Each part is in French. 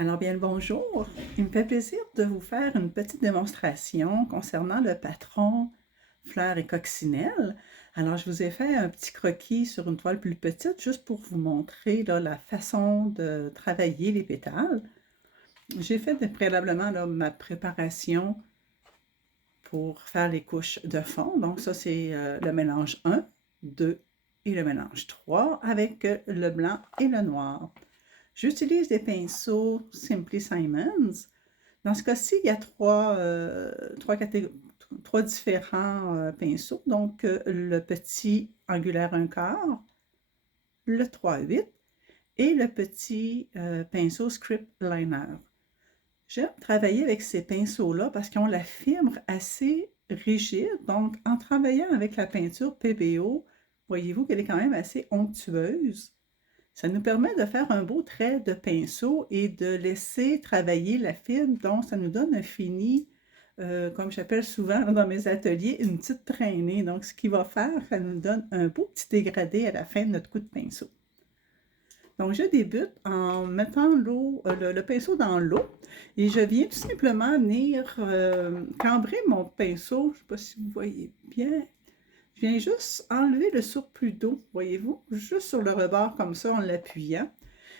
Alors bien le bonjour, il me fait plaisir de vous faire une petite démonstration concernant le patron fleurs et coccinelle. Alors je vous ai fait un petit croquis sur une toile plus petite juste pour vous montrer là, la façon de travailler les pétales. J'ai fait préalablement là, ma préparation pour faire les couches de fond. Donc ça c'est le mélange 1, 2 et le mélange 3 avec le blanc et le noir. J'utilise des pinceaux Simply Simons. Dans ce cas-ci, il y a trois différents pinceaux. Donc, le petit angulaire 1/4, le 3/8 et le petit pinceau Script Liner. J'aime travailler avec ces pinceaux-là parce qu'ils ont la fibre assez rigide. Donc, en travaillant avec la peinture PBO, voyez-vous qu'elle est quand même assez onctueuse. Ça nous permet de faire un beau trait de pinceau et de laisser travailler la fibre, donc ça nous donne un fini, comme j'appelle souvent dans mes ateliers, une petite traînée. Donc ce qui va faire, ça nous donne un beau petit dégradé à la fin de notre coup de pinceau. Donc je débute en mettant le pinceau dans l'eau et je viens tout simplement venir cambrer mon pinceau, je ne sais pas si vous voyez bien. Je viens juste enlever le surplus d'eau, voyez-vous, juste sur le rebord comme ça en l'appuyant,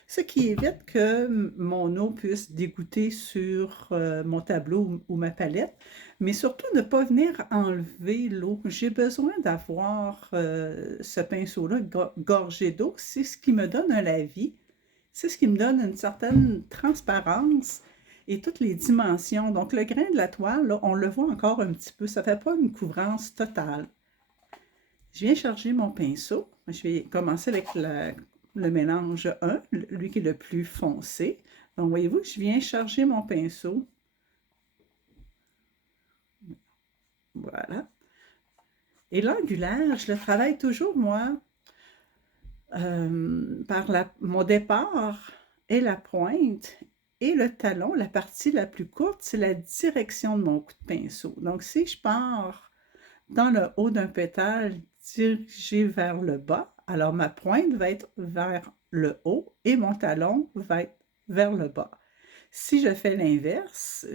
ce qui évite que mon eau puisse dégoûter sur mon tableau ou ma palette, mais surtout ne pas venir enlever l'eau. J'ai besoin d'avoir ce pinceau-là gorgé d'eau, c'est ce qui me donne un lavis, c'est ce qui me donne une certaine transparence et toutes les dimensions. Donc le grain de la toile, là, on le voit encore un petit peu, ça ne fait pas une couvrance totale. Je viens charger mon pinceau. Je vais commencer avec le mélange 1, lui qui est le plus foncé. Donc, voyez-vous, je viens charger mon pinceau. Voilà. Et l'angulaire, je le travaille toujours, moi, par mon départ et la pointe et le talon. La partie la plus courte, c'est la direction de mon coup de pinceau. Donc, si je pars dans le haut d'un pétale dirigé vers le bas, alors ma pointe va être vers le haut et mon talon va être vers le bas. Si je fais l'inverse,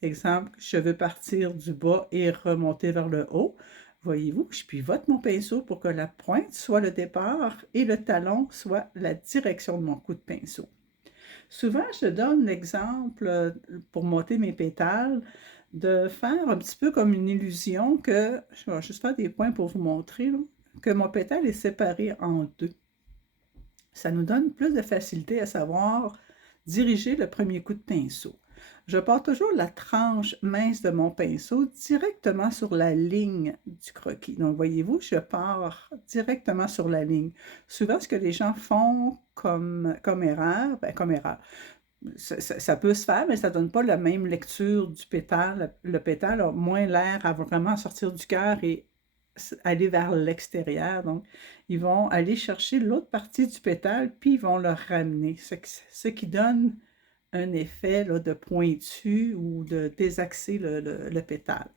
exemple, je veux partir du bas et remonter vers le haut, voyez-vous, je pivote mon pinceau pour que la pointe soit le départ et le talon soit la direction de mon coup de pinceau. Souvent, je donne l'exemple pour monter mes pétales de faire un petit peu comme une illusion que, je vais juste faire des points pour vous montrer, là, que mon pétale est séparé en deux. Ça nous donne plus de facilité à savoir diriger le premier coup de pinceau. Je pars toujours la tranche mince de mon pinceau directement sur la ligne du croquis. Donc, voyez-vous, je pars directement sur la ligne. Souvent, ce que les gens font comme erreur, ça peut se faire, mais ça ne donne pas la même lecture du pétale. Le pétale a moins l'air à vraiment sortir du cœur et aller vers l'extérieur. Donc, ils vont aller chercher l'autre partie du pétale, puis ils vont le ramener, ce qui donne un effet là, de pointu ou de désaxer le pétale.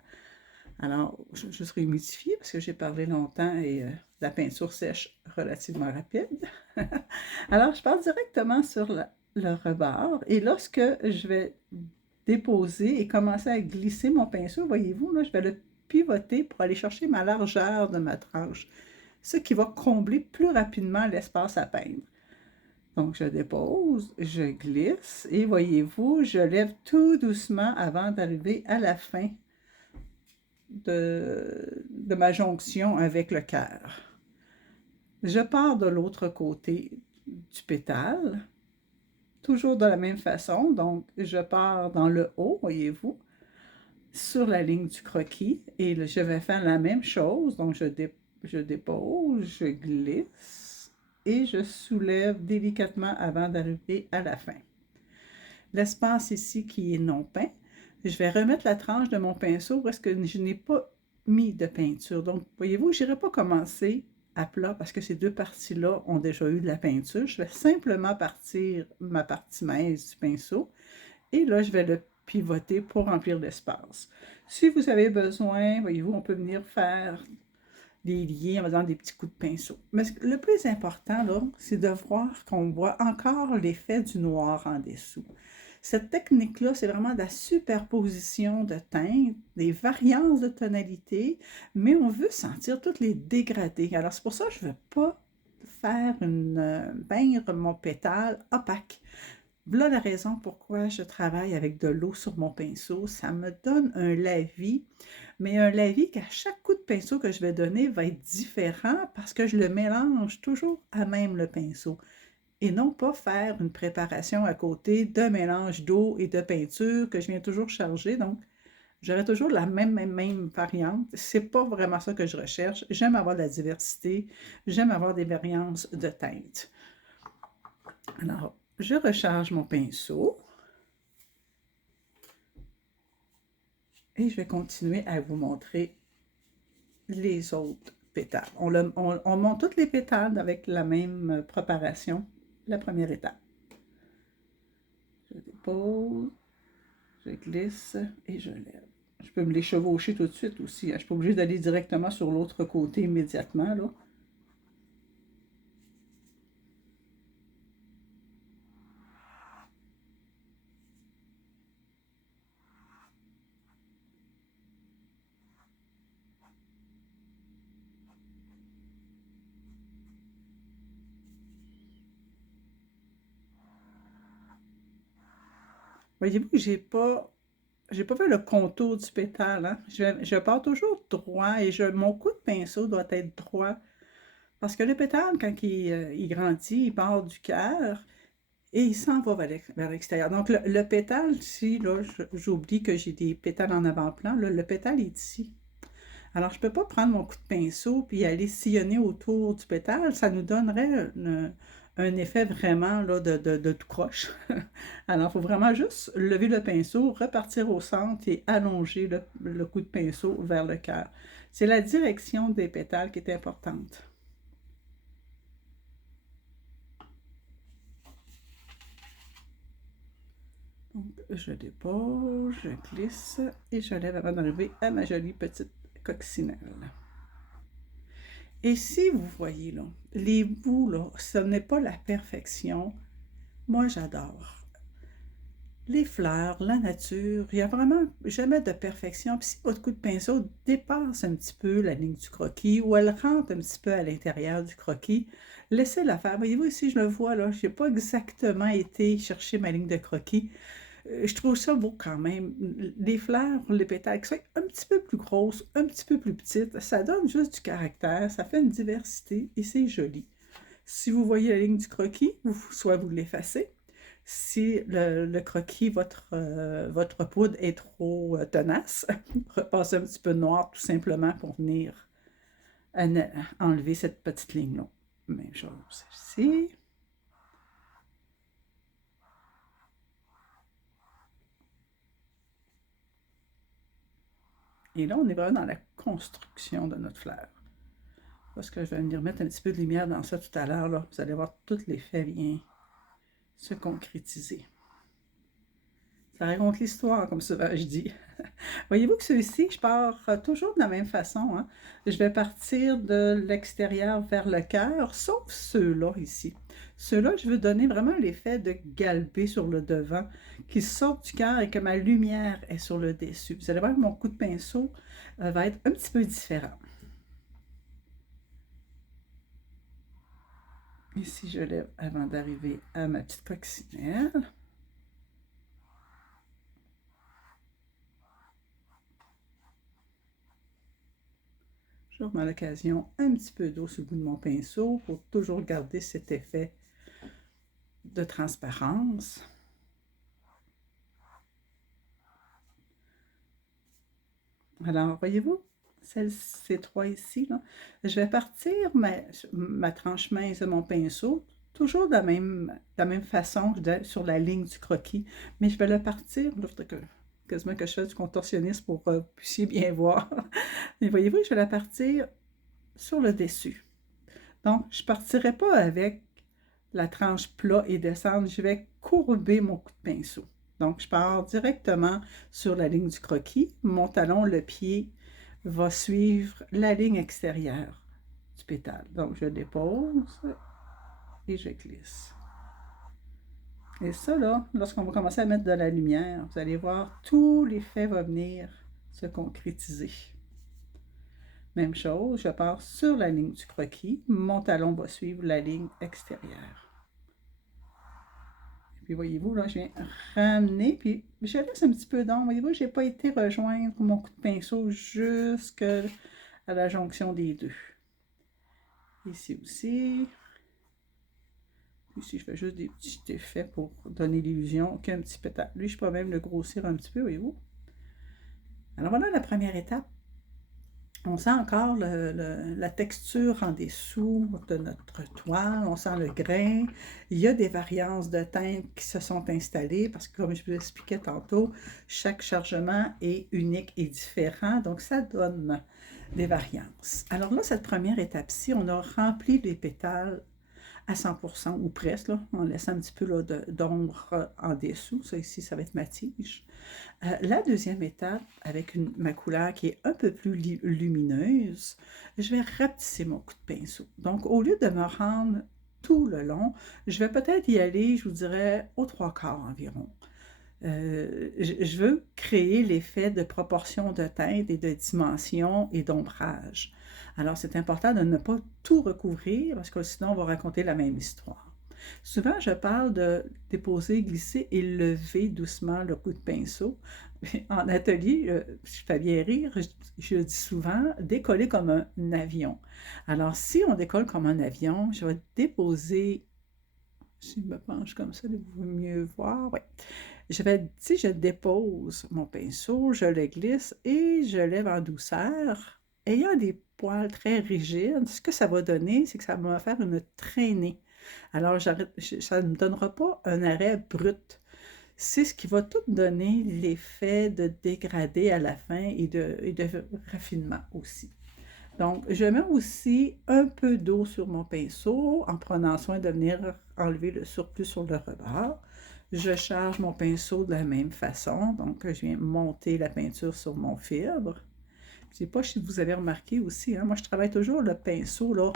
Alors, je vais juste réhumidifier parce que j'ai parlé longtemps et la peinture sèche relativement rapide. Alors, je pars directement sur le rebord et lorsque je vais déposer et commencer à glisser mon pinceau, voyez-vous, là, je vais le pivoter pour aller chercher ma largeur de ma tranche, ce qui va combler plus rapidement l'espace à peindre. Donc, je dépose, je glisse et voyez-vous, je lève tout doucement avant d'arriver à la fin de ma jonction avec le cœur. Je pars de l'autre côté du pétale, toujours de la même façon. Donc, je pars dans le haut, voyez-vous, sur la ligne du croquis et je vais faire la même chose. Donc, je dépose, je glisse et je soulève délicatement avant d'arriver à la fin. L'espace ici qui est non peint, je vais remettre la tranche de mon pinceau parce que je n'ai pas mis de peinture. Donc, voyez-vous, je n'irai pas commencer à plat parce que ces deux parties-là ont déjà eu de la peinture. Je vais simplement partir ma partie mince du pinceau et là, je vais le pivoter pour remplir l'espace. Si vous avez besoin, voyez-vous, on peut venir faire des liens en faisant des petits coups de pinceau. Mais le plus important, là, c'est de voir qu'on voit encore l'effet du noir en dessous. Cette technique-là, c'est vraiment de la superposition de teintes, des variances de tonalité, mais on veut sentir tous les dégradés. Alors, c'est pour ça que je ne veux pas faire peindre mon pétale opaque. Voilà la raison pourquoi je travaille avec de l'eau sur mon pinceau. Ça me donne un lavis, mais un lavis qu'à chaque coup de pinceau que je vais donner va être différent parce que je le mélange toujours à même le pinceau et non pas faire une préparation à côté de mélange d'eau et de peinture que je viens toujours charger. Donc, j'aurai toujours la même variante. C'est pas vraiment ça que je recherche. J'aime avoir de la diversité. J'aime avoir des variances de teintes. Alors, je recharge mon pinceau et je vais continuer à vous montrer les autres pétales. On monte toutes les pétales avec la même préparation, la première étape. Je dépose, je glisse et je lève. Je peux me les chevaucher tout de suite aussi. Je ne suis pas obligée d'aller directement sur l'autre côté immédiatement, là. Voyez-vous que j'ai pas fait le contour du pétale, hein? Je pars toujours droit et mon coup de pinceau doit être droit. Parce que le pétale, quand il grandit, il part du cœur et il s'en va vers l'extérieur. Donc, le pétale, ici, là, j'oublie que j'ai des pétales en avant-plan. Là, le pétale est ici. Alors, je ne peux pas prendre mon coup de pinceau puis aller sillonner autour du pétale. Ça nous donnerait un effet vraiment là, de tout croche. Alors, il faut vraiment juste lever le pinceau, repartir au centre et allonger le coup de pinceau vers le cœur. C'est la direction des pétales qui est importante. Donc, je dépose, je glisse et je lève avant d'arriver à ma jolie petite coccinelle. Et si vous voyez là, les bouts, là, ce n'est pas la perfection. Moi, j'adore. Les fleurs, la nature, il n'y a vraiment jamais de perfection. Puis si votre coup de pinceau dépasse un petit peu la ligne du croquis ou elle rentre un petit peu à l'intérieur du croquis, laissez-la faire. Voyez-vous ici, je le vois là, je n'ai pas exactement été chercher ma ligne de croquis. Je trouve ça beau quand même. Les fleurs, les pétales qui sont un petit peu plus grosses, un petit peu plus petites, ça donne juste du caractère, ça fait une diversité et c'est joli. Si vous voyez la ligne du croquis, soit vous l'effacez. Si le croquis, votre poudre est trop tenace, repassez un petit peu de noir tout simplement pour venir enlever cette petite ligne-là. Même chose ici. Et là, on est vraiment dans la construction de notre fleur. Parce que je vais venir mettre un petit peu de lumière dans ça tout à l'heure. Vous allez voir tout l'effet vient se concrétiser. Ça raconte l'histoire, comme souvent je dis. Voyez-vous que celui-ci, je pars toujours de la même façon. Hein? Je vais partir de l'extérieur vers le cœur, sauf ceux-là ici. Ceux-là, je veux donner vraiment l'effet de galber sur le devant, qui sortent du cœur et que ma lumière est sur le dessus. Vous allez voir que mon coup de pinceau va être un petit peu différent. Ici, je lève avant d'arriver à ma petite coccinelle. Je remets à l'occasion un petit peu d'eau sur le bout de mon pinceau pour toujours garder cet effet de transparence. Alors, voyez-vous, ces trois ici, là, je vais partir ma tranche mince de mon pinceau, toujours de la même façon sur la ligne du croquis, mais je vais le partir, là, quasiment que je fais du contorsionnisme pour que vous puissiez bien voir. Mais voyez-vous, je vais la partir sur le dessus. Donc, je ne partirai pas avec la tranche plat et descendre, je vais courber mon coup de pinceau. Donc, je pars directement sur la ligne du croquis. Mon talon, le pied, va suivre la ligne extérieure du pétale. Donc, je dépose et je glisse. Et ça, là, lorsqu'on va commencer à mettre de la lumière, vous allez voir, tout l'effet va venir se concrétiser. Même chose, je pars sur la ligne du croquis, mon talon va suivre la ligne extérieure. Puis voyez-vous, là, je viens ramener, puis je laisse un petit peu d'ombre. Voyez-vous, je n'ai pas été rejoindre mon coup de pinceau jusqu'à la jonction des deux. Ici aussi. Ici, je fais juste des petits effets pour donner l'illusion qu'il y a un petit pétale. Lui, je peux même le grossir un petit peu, voyez-vous. Alors voilà la première étape. On sent encore la texture en dessous de notre toile, on sent le grain. Il y a des variances de teintes qui se sont installées parce que, comme je vous l'expliquais tantôt, chaque chargement est unique et différent, donc ça donne des variances. Alors là, cette première étape-ci, on a rempli les pétales à 100% ou presque, là, en laissant un petit peu d'ombre en dessous. Ça ici, ça va être ma tige. La deuxième étape, avec ma couleur qui est un peu plus lumineuse, je vais rapetisser mon coup de pinceau. Donc, au lieu de me rendre tout le long, je vais peut-être y aller, je vous dirais, aux trois quarts environ. Je veux créer l'effet de proportion de teinte et de dimension et d'ombrage. Alors, c'est important de ne pas tout recouvrir parce que sinon, on va raconter la même histoire. Souvent, je parle de déposer, glisser et lever doucement le coup de pinceau. En atelier, je fais bien rire, je dis souvent, décoller comme un avion. Alors, si on décolle comme un avion, je vais déposer, si je me penche comme ça, vous pouvez mieux voir, oui. Si je dépose mon pinceau, je le glisse et je lève en douceur. Ayant des poils très rigides, ce que ça va donner, c'est que ça va faire une traînée. Alors, ça ne me donnera pas un arrêt brut. C'est ce qui va tout donner l'effet de dégradé à la fin et de raffinement aussi. Donc, je mets aussi un peu d'eau sur mon pinceau en prenant soin de venir enlever le surplus sur le rebord. Je charge mon pinceau de la même façon. Donc, je viens monter la peinture sur mon fibre. Je ne sais pas si vous avez remarqué aussi, hein, moi je travaille toujours le pinceau là,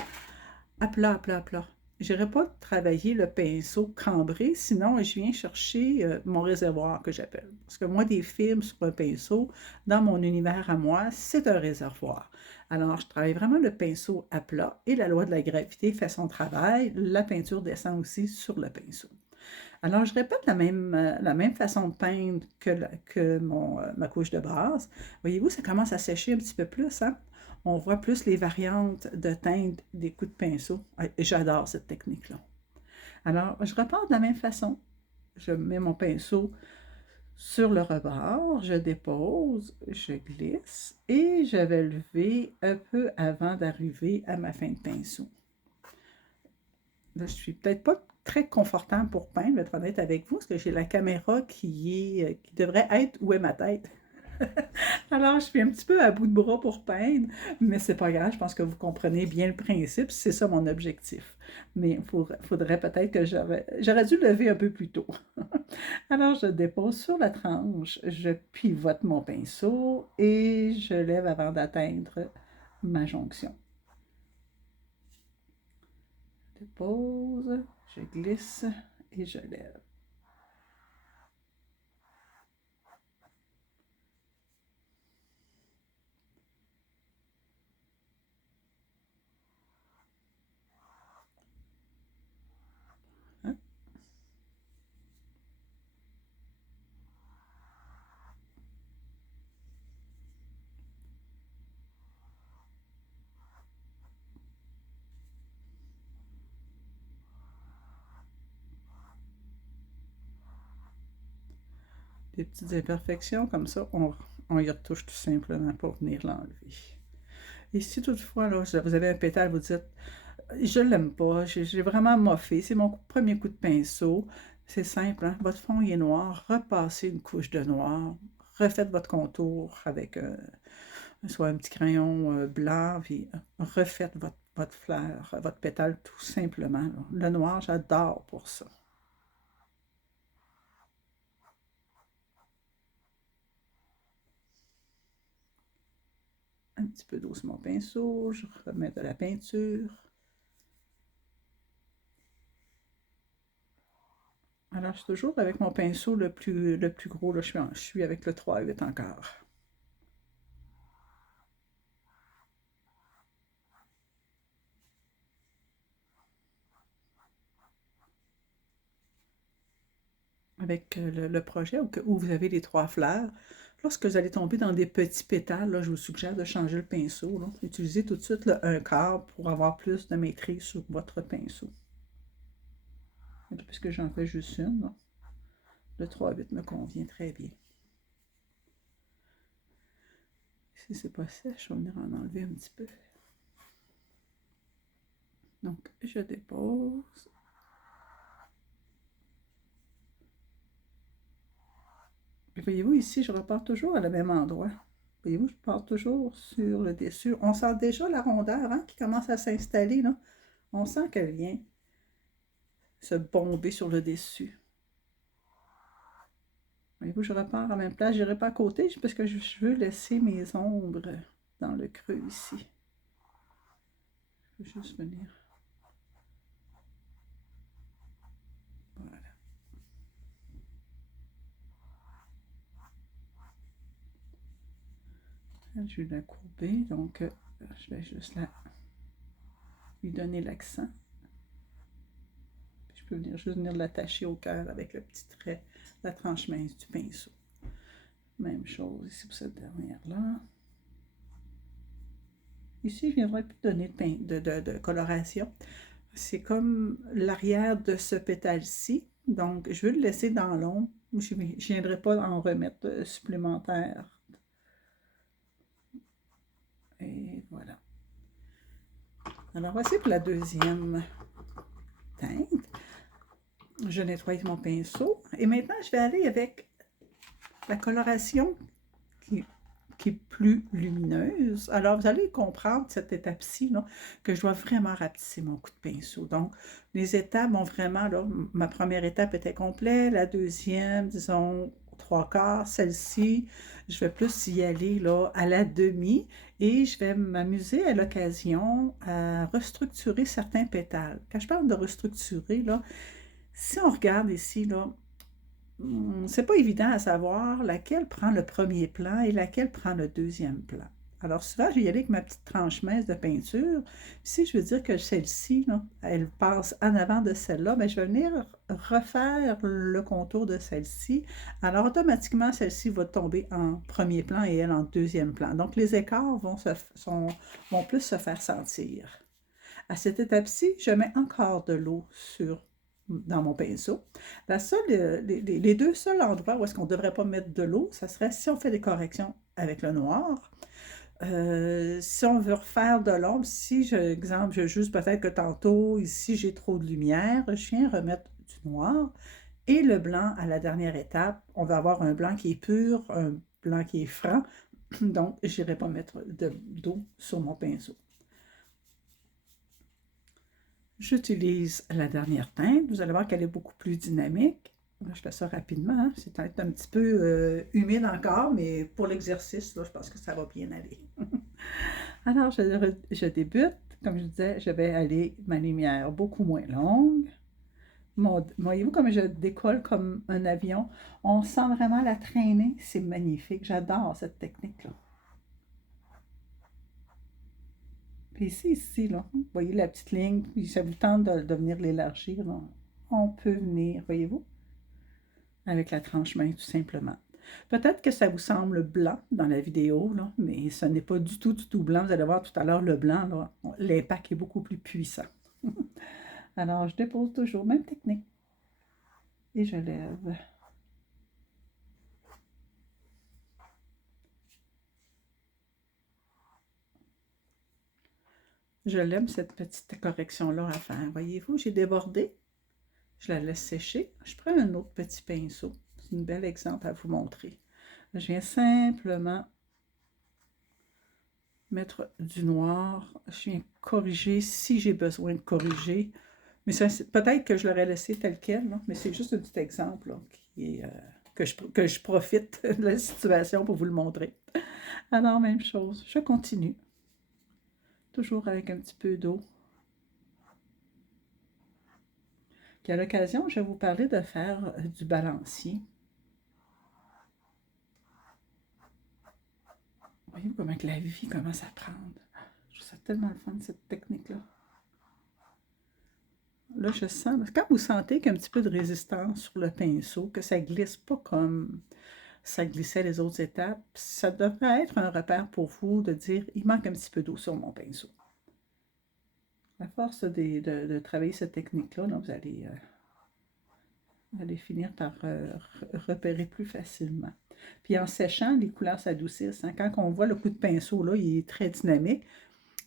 à plat, à plat, à plat. Je n'irai pas travailler le pinceau cambré, sinon je viens chercher mon réservoir que j'appelle. Parce que moi, des films sur un pinceau, dans mon univers à moi, c'est un réservoir. Alors, je travaille vraiment le pinceau à plat et la loi de la gravité fait son travail. La peinture descend aussi sur le pinceau. Alors, je répète la même façon de peindre que ma couche de base. Voyez-vous, ça commence à sécher un petit peu plus, hein? On voit plus les variantes de teinte des coups de pinceau. J'adore cette technique-là. Alors, je repars de la même façon. Je mets mon pinceau sur le rebord, je dépose, je glisse et je vais lever un peu avant d'arriver à ma fin de pinceau. Là, je suis peut-être pas très confortable pour peindre, je vais être honnête avec vous, parce que j'ai la caméra qui devrait être où est ma tête. Alors, je suis un petit peu à bout de bras pour peindre, mais c'est pas grave, je pense que vous comprenez bien le principe, c'est ça mon objectif. Mais il faudrait peut-être que j'aurais dû lever un peu plus tôt. Alors, je dépose sur la tranche, je pivote mon pinceau et je lève avant d'atteindre ma jonction. Je dépose, je glisse et je lève. Hein? Des petites imperfections comme ça, on y retouche tout simplement pour venir l'enlever. Et si toutefois, là, vous avez un pétale, vous dites, je l'aime pas, j'ai vraiment moffé, c'est mon premier coup de pinceau, c'est simple, hein? Votre fond il est noir, repassez une couche de noir, refaites votre contour avec soit un petit crayon blanc, puis refaites votre fleur, votre pétale tout simplement. Là. Le noir, j'adore pour ça. Un petit peu d'eau sur mon pinceau, je remets de la peinture. Alors, je suis toujours avec mon pinceau le plus gros, là, je suis avec le 3-8 encore. Avec le projet où vous avez les 3 fleurs, lorsque vous allez tomber dans des petits pétales, là, je vous suggère de changer le pinceau. Là. Utilisez tout de suite le 1/4 pour avoir plus de maîtrise sur votre pinceau. Et puisque j'en fais juste une, là, le 3-8 me convient très bien. Si c'est pas sèche, je vais venir en enlever un petit peu. Donc, je dépose. Et voyez-vous, ici, je repars toujours à le même endroit. Voyez-vous, je pars toujours sur le dessus. On sent déjà la rondeur hein, qui commence à s'installer. Là. On sent qu'elle vient se bomber sur le dessus. Voyez-vous, je repars à la même place. Je n'irai pas à côté parce que je veux laisser mes ombres dans le creux ici. Je vais juste venir. Voilà. Je vais la courber, donc je vais juste lui donner l'accent. Je peux juste venir l'attacher au cœur avec le petit trait, la tranche mince du pinceau. Même chose ici pour cette dernière-là. Ici, je viendrai plus donner de coloration. C'est comme l'arrière de ce pétale-ci. Donc, je veux le laisser dans l'ombre. Je ne viendrai pas en remettre supplémentaire. Et voilà. Alors, voici pour la deuxième teinte. Je nettoie mon pinceau. Et maintenant, je vais aller avec la coloration qui est plus lumineuse. Alors, vous allez comprendre cette étape-ci, que je dois vraiment rapetisser mon coup de pinceau. Donc, les étapes vont vraiment, là, ma première étape était complète, la deuxième, disons, 3/4, celle-ci, je vais plus y aller, là, à la demi, et je vais m'amuser à l'occasion à restructurer certains pétales. Quand je parle de restructurer, là, si on regarde ici, là, c'est pas évident à savoir laquelle prend le premier plan et laquelle prend le deuxième plan. Alors souvent, je vais y aller avec ma petite tranche mince de peinture. Si je veux dire que celle-ci, elle passe en avant de celle-là, bien, je vais venir refaire le contour de celle-ci. Alors automatiquement, celle-ci va tomber en premier plan et elle en deuxième plan. Donc les écarts vont plus se faire sentir. À cette étape-ci, je mets encore de l'eau dans mon pinceau. Les deux seuls endroits où est-ce qu'on ne devrait pas mettre de l'eau, ça serait si on fait des corrections avec le noir. Si on veut refaire de l'ombre, si, exemple, je juge peut-être que tantôt, ici, j'ai trop de lumière, je viens remettre du noir. Et le blanc, à la dernière étape, on va avoir un blanc qui est pur, un blanc qui est franc. Donc, je n'irai pas mettre d'eau sur mon pinceau. J'utilise la dernière teinte. Vous allez voir qu'elle est beaucoup plus dynamique. Là, je fais ça rapidement. Hein. C'est peut-être un petit peu humide encore, mais pour l'exercice, là, je pense que ça va bien aller. Alors, je débute. Comme je disais, je vais aller ma lumière beaucoup moins longue. Voyez-vous comme je décolle comme un avion? On sent vraiment la traînée. C'est magnifique. J'adore cette technique-là. Puis ici, là, vous voyez la petite ligne, puis ça vous tente de venir l'élargir, là. On peut venir, voyez-vous, avec la tranche main, tout simplement. Peut-être que ça vous semble blanc dans la vidéo, là, mais ce n'est pas du tout blanc. Vous allez voir tout à l'heure, le blanc, là, l'impact est beaucoup plus puissant. Alors, je dépose toujours, même technique. Et je lève. Je l'aime, cette petite correction-là à faire. Voyez-vous, j'ai débordé. Je la laisse sécher. Je prends un autre petit pinceau. C'est un bel exemple à vous montrer. Je viens simplement mettre du noir. Je viens corriger si j'ai besoin de corriger. Mais peut-être que je l'aurais laissé tel quel, là, mais c'est juste un petit exemple là, que je profite de la situation pour vous le montrer. Alors, même chose. Je continue. Toujours avec un petit peu d'eau. Puis à l'occasion, je vais vous parler de faire du balancier. Voyez comment que la vie commence à prendre. Je trouve ça tellement le fun, cette technique-là. Là, je sens, quand vous sentez qu'il y a un petit peu de résistance sur le pinceau, que ça glisse pas comme ça glissait les autres étapes, ça devrait être un repère pour vous de dire, il manque un petit peu d'eau sur mon pinceau. À force de travailler cette technique-là, vous allez finir par repérer plus facilement. Puis en séchant, les couleurs s'adoucissent. Hein. Quand on voit le coup de pinceau, là, il est très dynamique.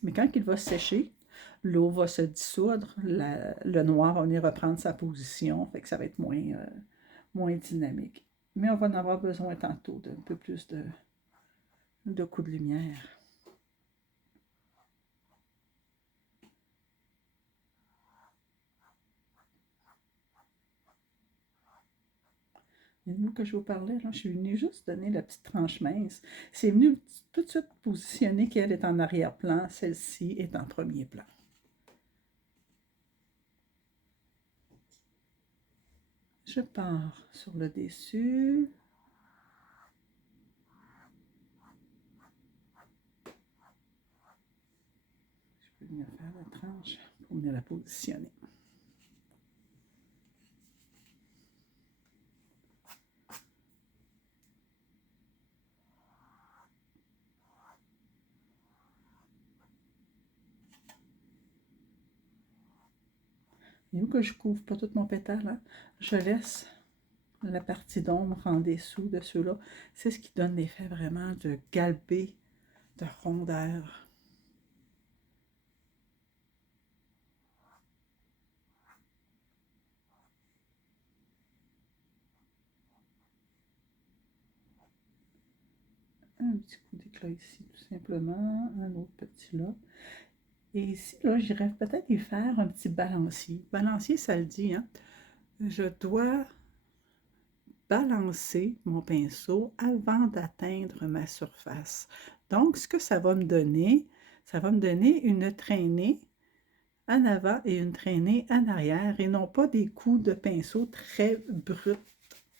Mais quand il va sécher, l'eau va se dissoudre, le noir va venir reprendre sa position, fait que ça va être moins dynamique. Mais on va en avoir besoin tantôt d'un peu plus de coups de lumière. Et nous que je vous parlais, là, je suis venue juste donner la petite tranche mince. C'est venu tout de suite positionner qu'elle est en arrière-plan, celle-ci est en premier plan. Je pars sur le dessus. Je peux venir faire la tranche pour venir la positionner. Et où que je couvre pas tout mon pétale, hein, je laisse la partie d'ombre en dessous de ceux-là. C'est ce qui donne l'effet vraiment de galbé, de rondeur. Un petit coup d'éclat ici, tout simplement. Un autre petit là. Et ici, là, j'irais peut-être y faire un petit balancier. Balancier, ça le dit, hein? Je dois balancer mon pinceau avant d'atteindre ma surface. Donc, ce que ça va me donner une traînée en avant et une traînée en arrière et non pas des coups de pinceau très bruts.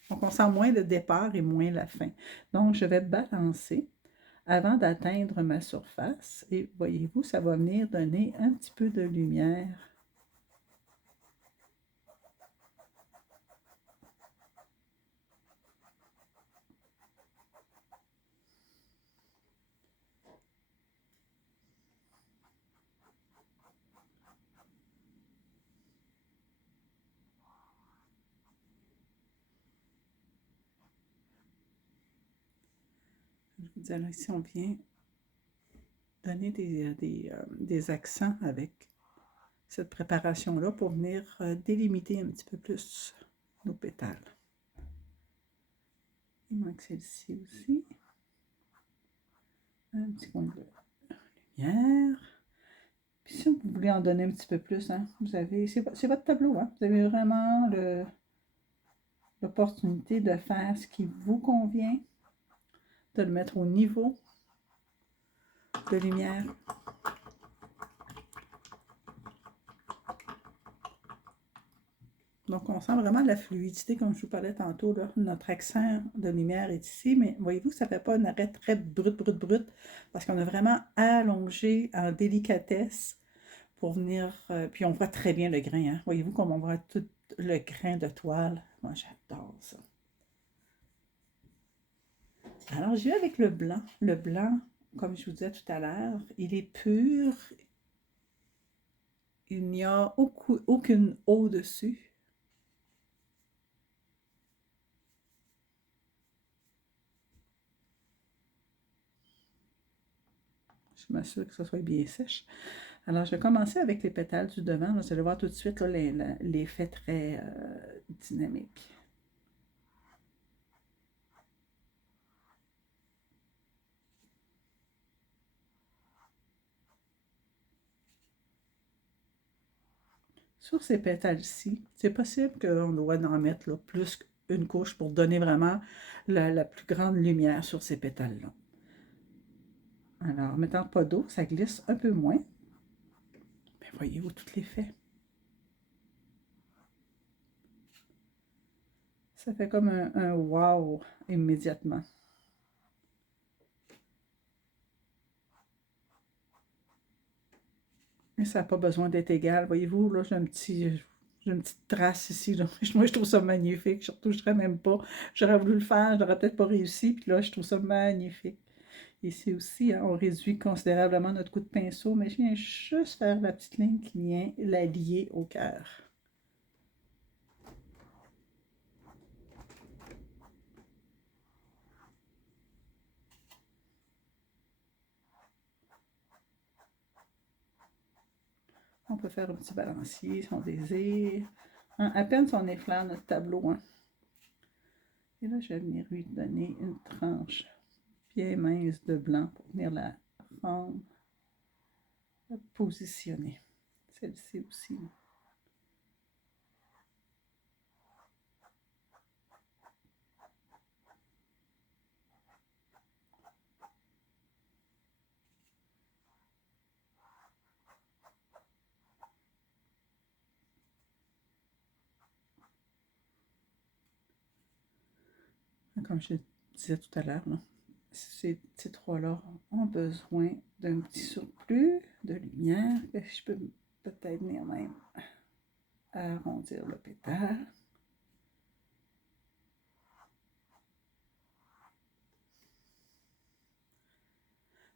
Donc, on sent moins le départ et moins la fin. Donc, je vais balancer avant d'atteindre ma surface et voyez-vous, ça va venir donner un petit peu de lumière. Je vous dis, alors ici, on vient donner des accents avec cette préparation-là pour venir délimiter un petit peu plus nos pétales. Il manque celle-ci aussi. Un petit coin de lumière. Puis si vous voulez en donner un petit peu plus, hein, vous avez, c'est votre tableau, hein, vous avez vraiment l'opportunité de faire ce qui vous convient, de le mettre au niveau de lumière. Donc, on sent vraiment la fluidité, comme je vous parlais tantôt, là. Notre accent de lumière est ici, mais voyez-vous, ça ne fait pas un arrêt très brut, parce qu'on a vraiment allongé en délicatesse pour venir, puis on voit très bien le grain, hein. Voyez-vous comme on voit tout le grain de toile. Moi, j'adore ça. Alors, je vais avec le blanc. Le blanc, comme je vous disais tout à l'heure, il est pur. Il n'y a aucune eau dessus. Je m'assure que ça soit bien sèche. Alors, je vais commencer avec les pétales du devant. Là, vous allez voir tout de suite l'effet très dynamique. Sur ces pétales-ci, c'est possible qu'on doit en mettre là, plus qu'une couche pour donner vraiment la plus grande lumière sur ces pétales-là. Alors, en mettant pas d'eau, ça glisse un peu moins. Mais voyez-vous tout l'effet. Ça fait comme un wow immédiatement. Et ça n'a pas besoin d'être égal. Voyez-vous, là, j'ai une petite trace ici. Là. Moi, je trouve ça magnifique. Je ne retoucherais même pas. J'aurais voulu le faire, je n'aurais peut-être pas réussi. Puis là, je trouve ça magnifique. Ici aussi, hein, on réduit considérablement notre coup de pinceau, mais je viens juste faire la petite ligne qui vient la lier au cœur. On peut faire un petit balancier si on désire. Hein, à peine si on effleure notre tableau. Hein. Et là, je vais venir lui donner une tranche bien mince de blanc pour venir la rendre, la positionner. Celle-ci aussi. Comme je disais tout à l'heure, ces trois-là ont besoin d'un petit surplus de lumière. Je peux peut-être venir même arrondir le pétale.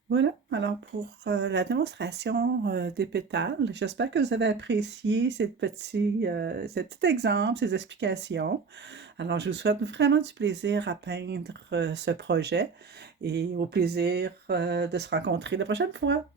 Voilà, alors pour la démonstration des pétales, j'espère que vous avez apprécié ce petit exemple, ces explications. Alors, je vous souhaite vraiment du plaisir à peindre ce projet et au plaisir de se rencontrer la prochaine fois.